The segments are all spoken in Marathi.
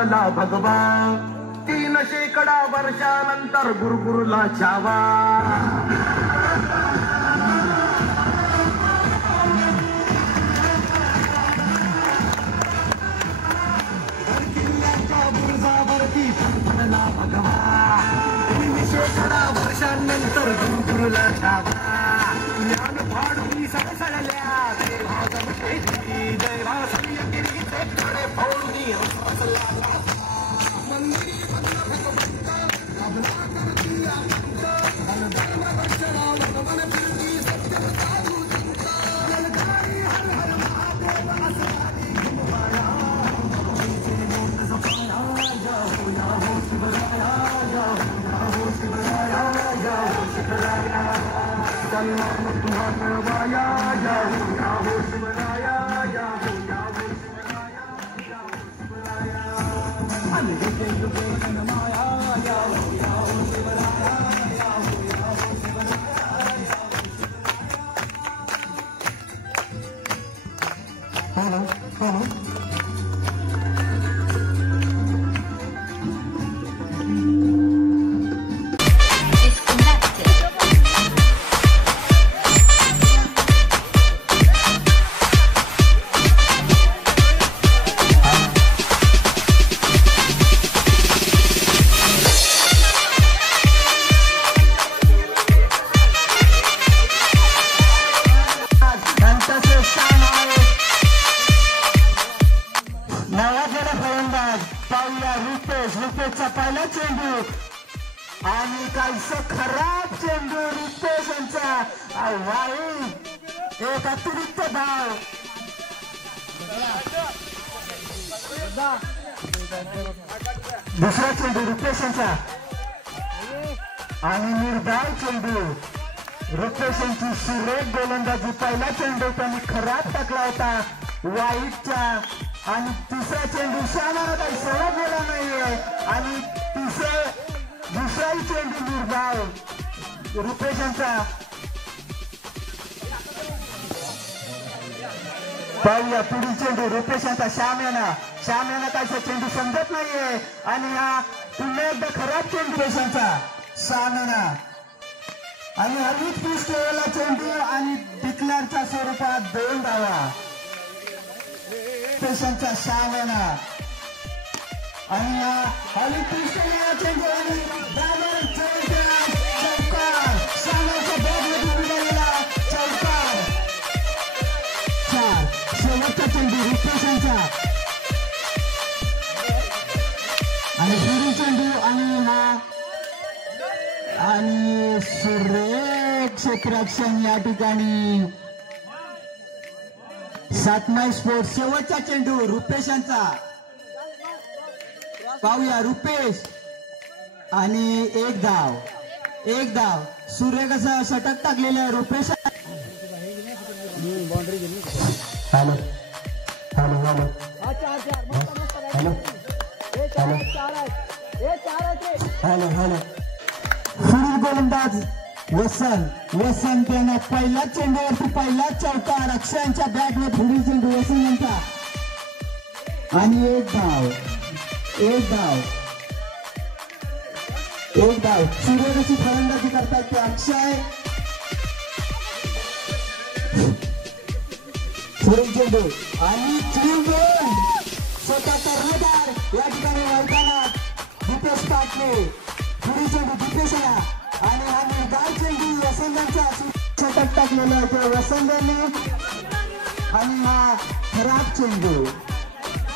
बनला भगवा 3 शेकडा वर्षानंतर गुरुला छावा किल्ल्याच्या बुरुजावरती बनला भगवा 3 शेकडा वर्षानंतर गुरुला छावा ज्ञान फाडून सळसळल्या देवा जमतेची देवा सूर्यगिरीचे कडे फोडून हसला मंदिरी बंद भगवंत अबला करती आपंत धर्म रक्षणा भगवन फिरती सत्य साधू संत जलकारी हर हर महादेव असणारी घुमवाया तुझे मोठ सपना जाओ शिवराया जाओ शिवराया जाओ शिवराया सन्मान तुम्हारा मिळवाया जाओ शिवराया जाओ शिवराया जाओ शिवराया अलगे युगे माया जाओ शिवराया जाओ शिवराया हेलो रुपेशचा पहिला चेंडू आणि काहीसं खराब चेंडू रुपेश यांचा वाईट एक अतिरिक्त धाव दुसरा चेंडू रुपेश यांचा आणि निर्धाव चेंडू रुपेश यांची सुरेख गोलंदाजी पहिला चेंडू त्यांनी खराब टाकला होता वाईटच्या आणि तिसरा चेंडू शानाला काही सहज गेला नाहीये आणि दुसराही चेंडू निर्धाव रुपेश यांचा पाहूया पुढील चेंडू रुपेश यांचा श्याम यांना काहीसा चेंडू समजत नाहीये आणि हा पुन्हा एकदा खराब चेंडू रुपेशांचा श्याम आणि हल्लीच पुश केलेला चेंडू आणि डिक्लेअरच्या स्वरूपात 2 धावा पेशंटचा श्याम आणि हल्ली पुश केलेला चेंडू आणि चौकार श्यामाच्या बॅटमध्ये उडवलेला चौकार 4 शेवटचा चेंडू रुपेशांचा आणि पुढील चेंडू आणि सुरेख क्षेत्ररक्षण या ठिकाणी सातमाई स्पोर्ट्स शेवटचा चेंडू रुपेशांचा पाहूया रुपेश आणि एक धाव सुरेख असं षटक टाकलेलं आहे रुपेश हॅलो पुढील गोलंदाज वसन त्याने पहिला चेंडूवरती पहिला चौकार अक्षयांच्या बॅटने पुढील चेंडू वसन यांचा आणि एक धाव सूर्यकशी फलंदाजी करतायत ते अक्षय पुढील चेंडू आणि स्वतः कर्णधार या ठिकाणी मैदानात दीपेश पाटले पुढील चेंडू दीपेशला आणि हा निर्धार चेंडू वसंतांचा षटक टाकलेला आहे वसंतांनी आणि हा खराब चेंडू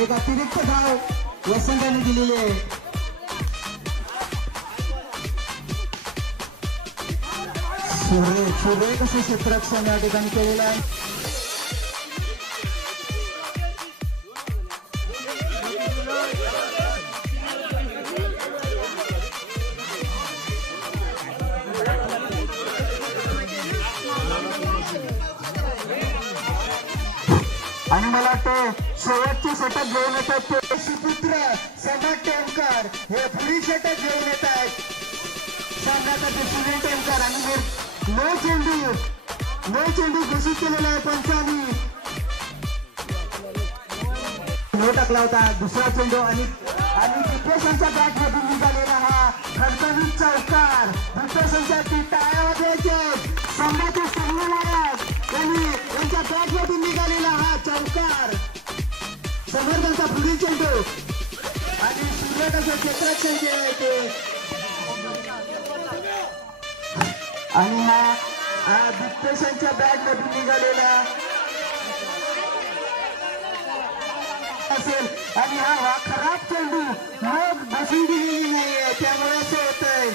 एक अतिरिक्त धाव वसंतांनी दिलेली आहे सुरेख असं क्षेत्ररक्षण या ठिकाणी केलेलं आहे आणि मला वाटतं शेवटचे षटक घेऊन येतात ते सुपुत्र सम्राट टेमकर हे पुढील षटक घेऊन येत आहेत सम्राटाचे सुनील टेमकर आणि नो चेंडू घोषित केलेला आहे पंचांनी नो टाकला होता दुसरा चेंडू आणि डिप्रेशनच्या बॅट मधून निघालेला हा खडखडीत चौकार. डिप्रेशनच्या टाळ्या वाजवायचे. संघाचे संघनायक यांच्या बॅट मधून निघालेला हा चौकार. समर्थांचा पुढील चेंडू आणि सूर्यकांच्या क्षेत्रात खेळायचे आणि हा डिप्रेशनच्या बॅट मधून निघालेला असेल आणि हा खराब चेंडू मग बसून दिलेली नाहीये त्यामुळे असं होतंय.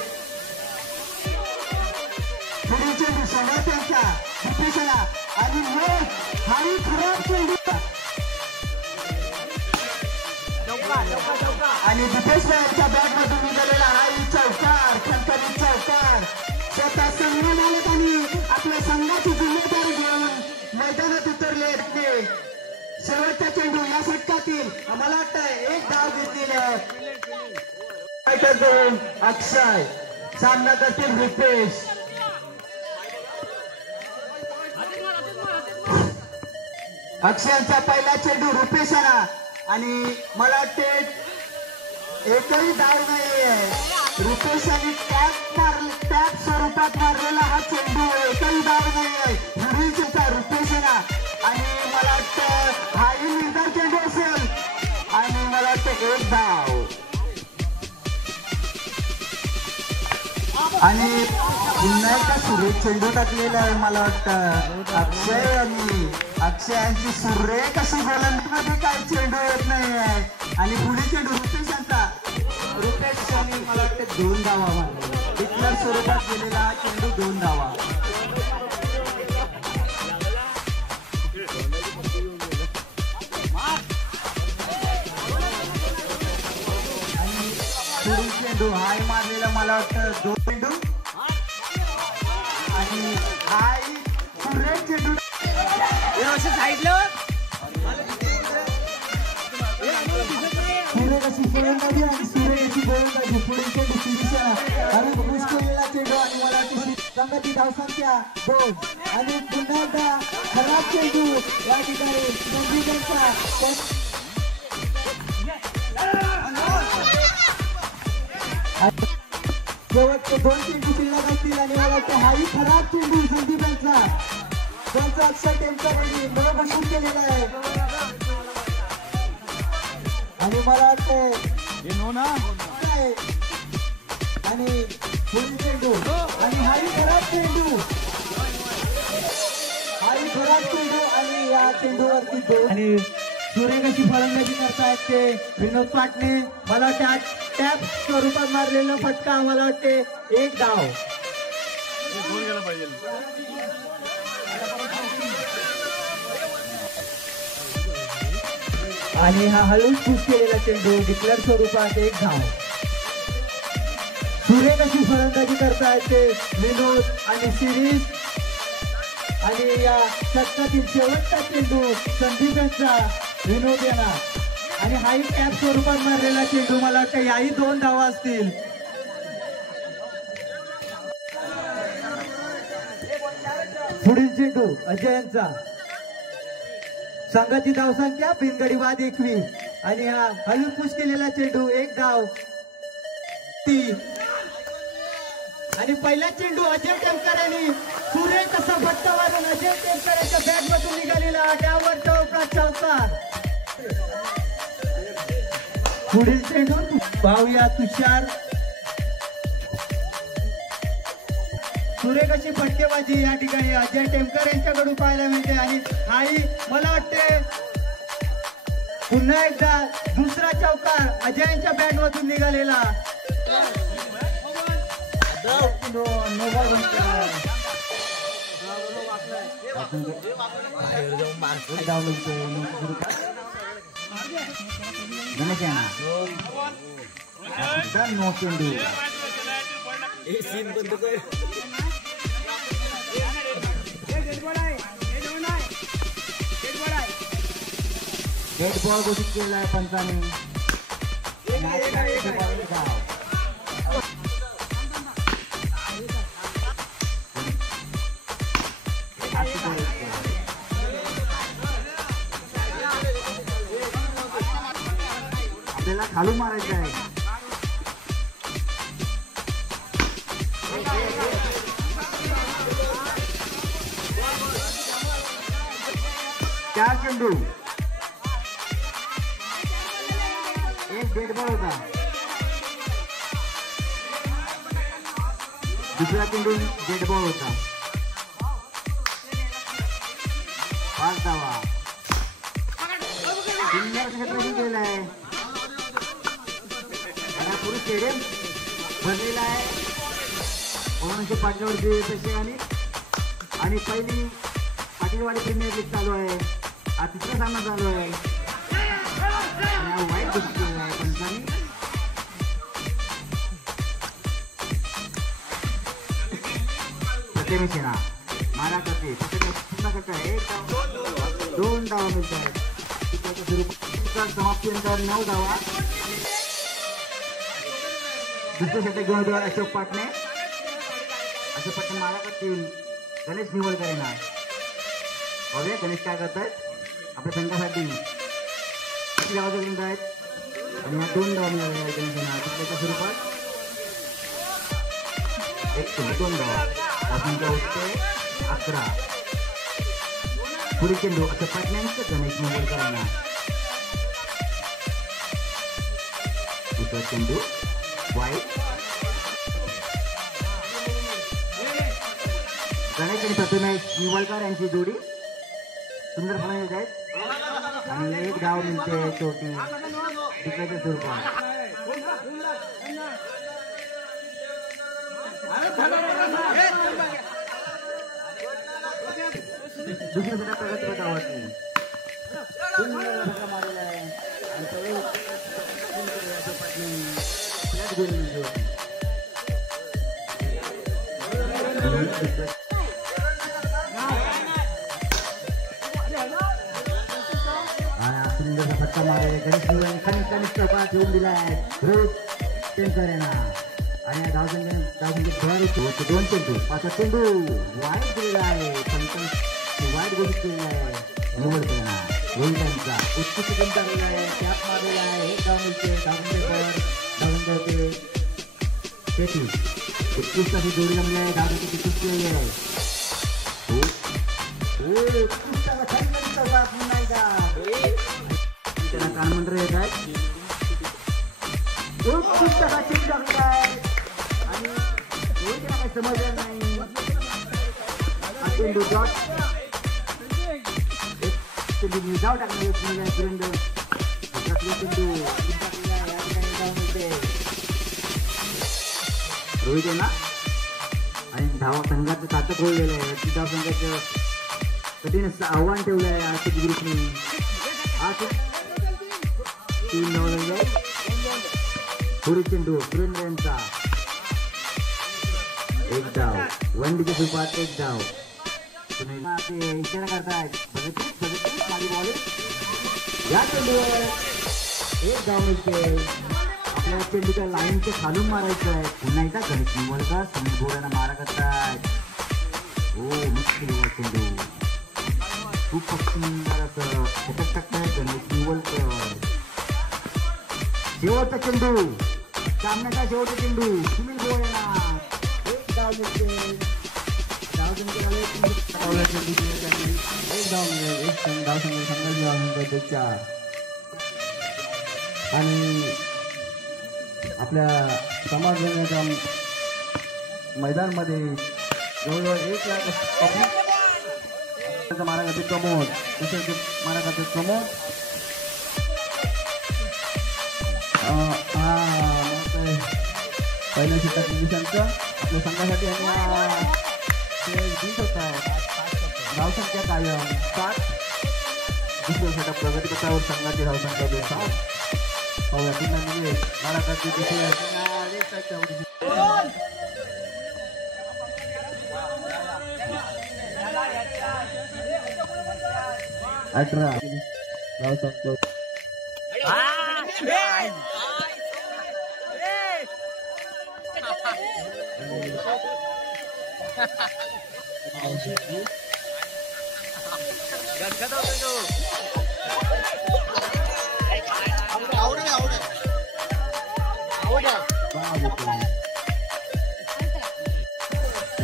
पुढील चेंडू समर्थांच्या डिप्रेशनला आणि मग हाही खराब चेंडू आणि डिप्रेशनच्या बॅट मधून निघालेला हाही चौकार. खणखणीत चौकार. स्वतः संघ मालकांनी आपल्या संघाची जिम्मेदारी घेऊन मैदानात उतरले. शेवटचा चेंडू या षटकातील मला वाटतंय एक धाव घेतलेली आहे. अक्षय सामना करतील रितेश. अक्षयांचा पहिला चेंडू रुपेशाला आणि मला वाटते एकही धाव नाहीये. रुपेशाने टॅप स्वरूपात मारलेला हा चेंडू एकही धाव नाहीये. हुडीचा रुपेशाला आणि मला वाटतं हाही निर्धार चेंडू असेल आणि मला वाटतं एक धाव आणि पुन्हा एकदा सुरेख चेंडू टाकलेला आहे. मला वाटतं अक्षयांची सुरेख अशी गोलंदाजीमध्ये काही चेंडू येत नाही आहे आणि पुढे चेंडू रुपेश यांनी मला वाटतं 2 धावा मारले. डिक्लेअर स्वरूपात गेलेला हा चेंडू 2 धावा. आणि पुढील चेंडू हाय मारलेला मला वाटतं 2 चेंडू आणि हाय सुरेख चेंडू सूर्यकाशी फलंदाजी आणि सूर्यकाशी गोलंदाजी. पुढील चेंडू शिरीषा आणि मुश्किलेला चेंडू आणि मला संघाची धावसंख्या 2 आणि पुन्हा एकदा खराब चेंडू या ठिकाणी संघीयांचा. शेवटचे 2 चेंडू शिल्लक असतील आणि मला वाटतं हाही खराब चेंडू संदीपांचा. त्यांचा अक्षय टेम्पररी न बसून केलेला आहे आणि मला वाटतंय आणि पुढील चेंडू आणि हाही खराब चेंडू आणि या चेंडूवरती 2 आणि सूर्यकाशी फलंदाजी करतायत ते विनोद पाटणे. मला वाटतं टॅप स्वरूपात मारलेला फटका मला वाटते 1 धाव. आणि हा हळूच पुश केलेला चेंडू डिक्लेअर स्वरूपात 1 धाव. सूर्यकाशी फलंदाजी करतायत ते विनोद आणि सिरीज आणि या षटकातील शेवटचा चेंडू संदीप यांचा विनोद येणार आणि हाही टॅप स्वरूपात मारलेला चेंडू मला वाटतं याही 2 धावा असतील. पुढील चेंडू अजय यांचा. संघाची धावसंख्या बिनगडी बाद 21 आणि हा हळू पुश केलेला चेंडू 1 धाव 3 आणि पहिला चेंडू अजय टेमकर यांनी सुरेख कसा फटका मारून अजय टेमकर यांच्या बॅट मधून निघालेला त्यावर चौकार चौकार. पुढील चेंडू पाहूया तुषार. सुरेख अशी फटकेबाजी या ठिकाणी अजय टेमकर यांच्याकडून पाहायला मिळते आणि हाही मला वाटते पुन्हा एकदा दुसरा चौकार अजय यांच्या बॅट मधून निघालेला. नो चेंडू डेड बॉल घोषित केला आहे पंचाने. आपल्याला खालून मारायचं आहे. 4 चेंडू, एक डेड बॉल होता. दुसरा चेंडू डेड बॉल होता. 5 धावा. सुंदर क्षेत्ररक्षण केलेलं आहे. पुढे स्टेडियम भरलेला आहे. ओव्हरच्या पाठीवरती प्रेक्षकांनी आणि पहिली पाटीलवाडी प्रीमियर लीग चालू आहे. हा तिसरा सामना चालू आहे. वाईट गोष्ट केलेला आहे पंचांनी. प्रतिमेसेना मारा करते. पुन्हा करत आहे. 2 धावा मिळत आहेत. समाप्तीनंतर 9 धावा. दुसरे षटक घेऊन येतो अशोक पाटणे. अशोक पाटणे मारा करतील. गणेश निवड करेना. बघूया गणेश काय करतायत आपल्या संघासाठी. किती धावा जिंकत आहेत आणि ह्या 2 धावा मिळाल्या आहेत गणेशांना तिथल्या स्वरूपात. 2 धावा. संख्या उठते 11. पुढे चेंडू अशोक पाटण्यांचं गणेश निवड करेना. दुसरा चेंडू वाईट. गणेश आणि प्रतिमेश निवडकर यांची जोडी सुंदर फलंदाज येत आहेत आणि 1 धाव मिळते शेवटी टिकायच्या स्वरूपात. दुसऱ्या सुद्धा प्रगतीपथावरती मारलेला आहे आणि फटका मारे. गणेश चौकात ठेवून दिला आहे. रोहित टेंकरेना आणि धावसंख्या 2 चेंडू. 5 चेंडू वाईट दिलेला आहे. वाईट गोष्ट केलेला आहे. निवड केला रोहितांचा उत्कृष्ट गेम चाललेला आहे. कॅप मारलेला आहे. 1 धाव मिळते. धावसंख्या होते 33. उत्कृष्ट अशी जोडी जमली आहे. धावसंख्या 33 केली आहे. त्याला कानमंत्र येत आहे. उत्कृष्ट असा चेंज टाकला आहे आणि रोहितला काही समजलं नाही. चेंडू डॉट धाव टाकले सुरेंद्र. चेंडू रोहित आहे ना आणि धावा संघाचं खातं खोललेलं आहे. ती धाव संघाचं कठीण आव्हान ठेवलं आहे आर्थिक ग्रुपने. 3 धावा. पुढे चेंडू सुरेंद्र यांचा 1 धाव. वनडीच्या स्वरूपात 1 धाव. ते इशारा करतायत माझी बॉलिंग. या चेंडूवर 1 धाव मिळते. आपल्याला चेंडूच्या लाईनचं खालून मारायचं आहे. पुन्हा एकदा गणेश निवडकर समीर भोऱ्यांना मारा करतायत. हो मुश्किल चेंडू खूप सुंदर असं षटक टाकतायत गणेश निवडकर. शेवटचा चेंडू सामन्याचा शेवटचा चेंडू सुनील भोऱ्यांना 1 धाव मिळते. धाव मिळेल. 1 धाव मिळेल. 1 धाव संघाची 4. आणि आपल्या समाज मैदानमध्ये जवळजवळ 1 लाख पब्लिक मारा करते प्रमोद. मारा करते प्रमोद. पहिल्या षटक निमिषांचं आपल्या संघासाठी आणि जीत होत आहे. धावसंख्या कायम 7. दुसऱ्या षटक प्रगतीपथावर संघाची धावसंख्या 7. पाहूया पुन्हा म्हणजे मारा करते दुसऱ्या 18 धावसंख्या.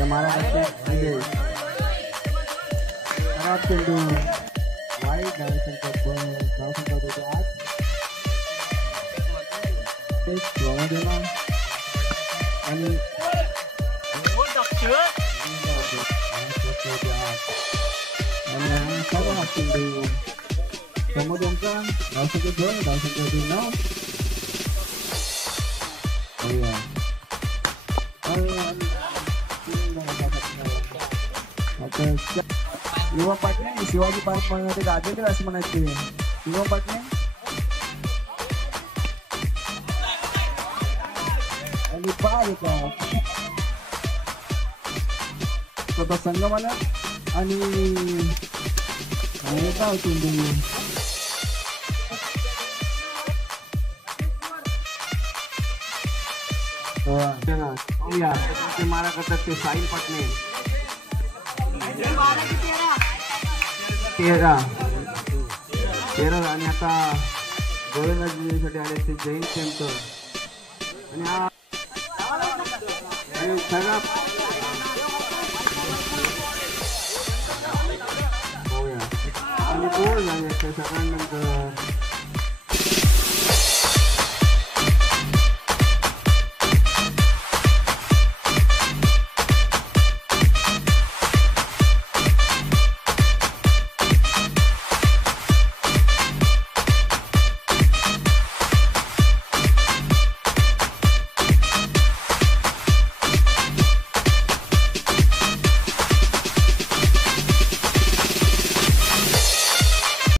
मारा चेंडू वाईट वाईट धावसंख्या होते आज दिला आणि सर्व हा चेंडू समोर यांचा धावसंख्या 2 धावसंख्या 9 युवा पाटणे शिवाजी पार्क मध्ये गाजलेले असं म्हणायचे युवा पाटणे आणि पाय स्वतः संगमाला आणि काय होते मारा करतात ते साहिल पाटणे 13 आणि आता गोलंदाजीसाठी आले ते जैन केमकर आणि सगळा आणि गोल झाले सगळ्यांनंतर